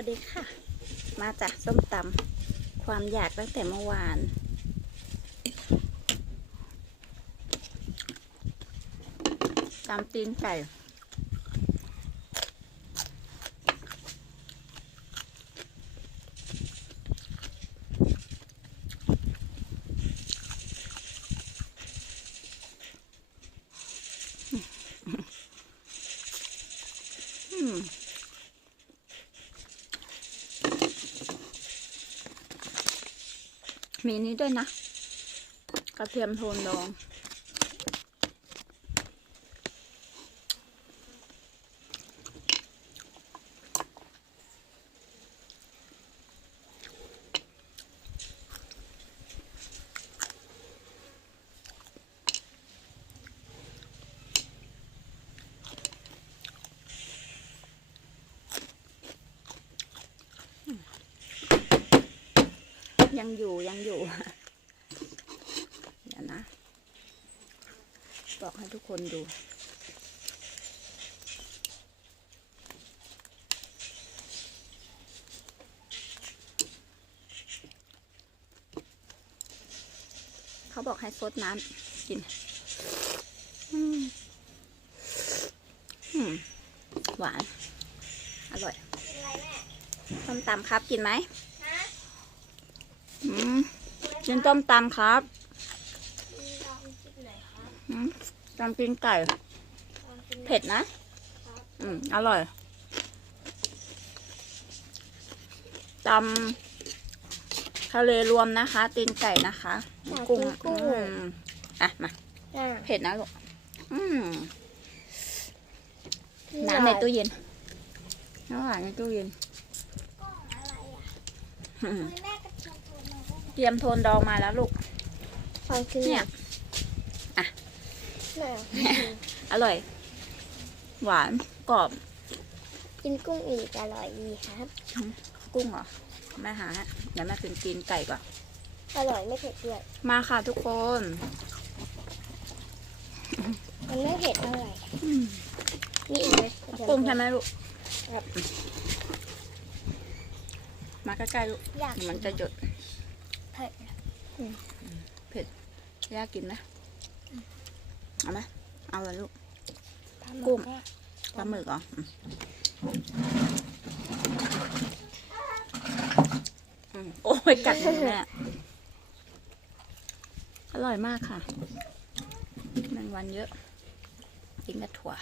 วัสดีค่ะ มาจากส้มตำความอยากตั้งแต่เมื่อวาน ตำตีนไก่ อืม มีนี้ด้วยนะ กระเทียมโทนดอง ยังอยู่ยังอยู่ เดี๋ยวนะ บอกให้ทุกคนดู เขาบอกให้ซดน้ำกินอืมอืมหวาน อร่อยต้มตำครับกินไหม อืมกินต้มตำครับอืมตำกินไก่ เผ็ดนะ อืม อร่อยตำทะเลรวมนะคะ ตีนไก่นะคะอยากกินกุ้งกุ้งอืมอะ มาอะเผ็ดนะลูกอืม น้ำในตู้เย็นน้ำหวานในตู้เย็นอืมเตรียมโทนดองมาแล้วลูกฟังกินเนี่ยอะน่ะอร่อย หวานกรอบ กินกุ้งอีกอร่อยดีครับ กุ้งเหรอแม่หาฮะเดี๋ยวแม่กินตีนไก่ก่อนอร่อยไม่เผ็ดด้วย มาค่ะทุกคน มันไม่เผ็ดเท่าไหร่อืมมีอีกไหมกุ้งใช่ไหมลูกครับมาใกล้ๆลูกอยากเดี๋ยวมันจะหยด เผ็ดย่ากินไหมเอาไหมเอาเลยลูกกุ้งปลาหมึกเหรออืมอืมโอ้ยกัดมือแม่อร่อยมากค่ะแมงวันเยอะ กินกับถั่ว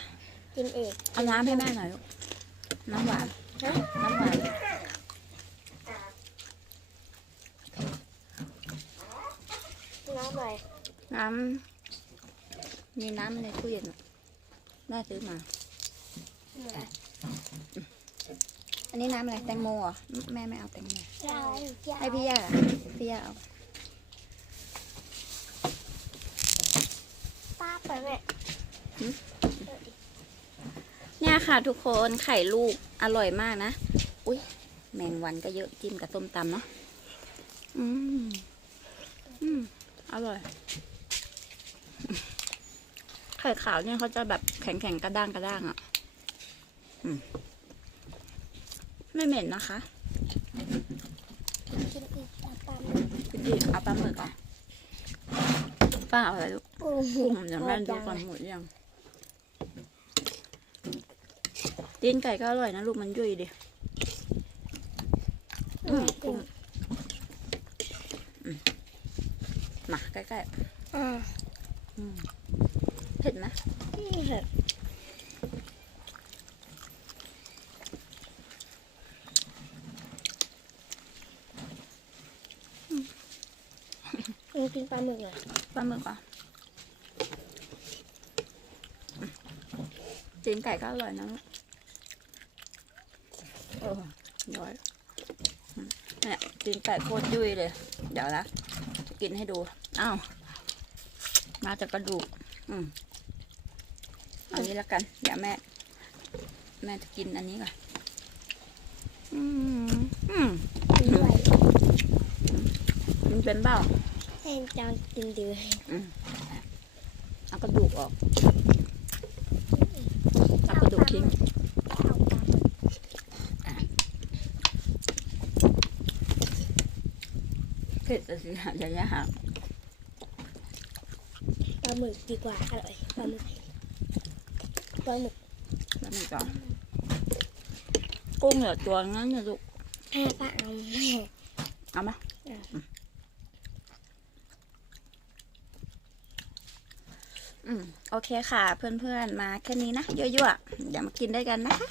กินเอกเอาน้ำให้แม่หน่อยลูก น้ำหวาน ฮะ น้ำหวานำอะไรน้ำมีน้ำในตู้เย็นอะแม่ซื้อมา อันนี้น้ำอะไรแตงโมเหรอแม่ไม่เอาแตงโมใช่ให้พี่ย่าพี่ย่าเอาป้าไปแม่เนี่ยค่ะทุกคนไข่ลูกอร่อยมากนะ อุ้ยแมงวันก็เยอะจิ้มกับส้มตำเนาะอืมอืม อร่อย ไข่ขาวเนี่ยเขาจะแบบแข็งๆกระด้างกระด้างอะอืมไม่เหม็นนะคะกินอีกเอาปลาพี่ดีเอาปลาหมึกเหรอะป้าเอาอะไรลูกกุ้งกุ้งเดี๋ยวแม่ดูก่อนหมดยังตีนไก่ก็อร่อยนะลูกมันยุ่ยดิ อืมกุ้งอืมมาใกล้ อ่าๆอืมเผ็ดไหมนี่เถอะลองกินปลาหมึกหน่อยปลาหมึกเหรอะตีนไก่ก็อร่อยนะลูกโอ้ย้อยอืมเนี่ยตีนไก่โคตรยุ่ยเลย เดี๋ยวนะจะกินให้ดู อ้าว มาจากกระดูก อืมเอานี้ละกัน อย่าแม่ แม่จะกินอันนี้ก่อน อืม อืมนเป็นเบ้าเห็นจังกินดื้ออืมเอากระดูกออกเอากระดูกทิ้งเผ็ดสิหายยาก ลาหมึกดีกว่า อร่อยปลาหมึกปลาหมึกแล้วมันก็กุ้งเหลือตัวงั้นนะลูกห้าปลาเอาแม่เอามาเอาอืม โอเคค่ะ เพื่อนๆ มาแค่นี้นะยั่วๆเดี๋ยวมากินด้วยกันนะคะ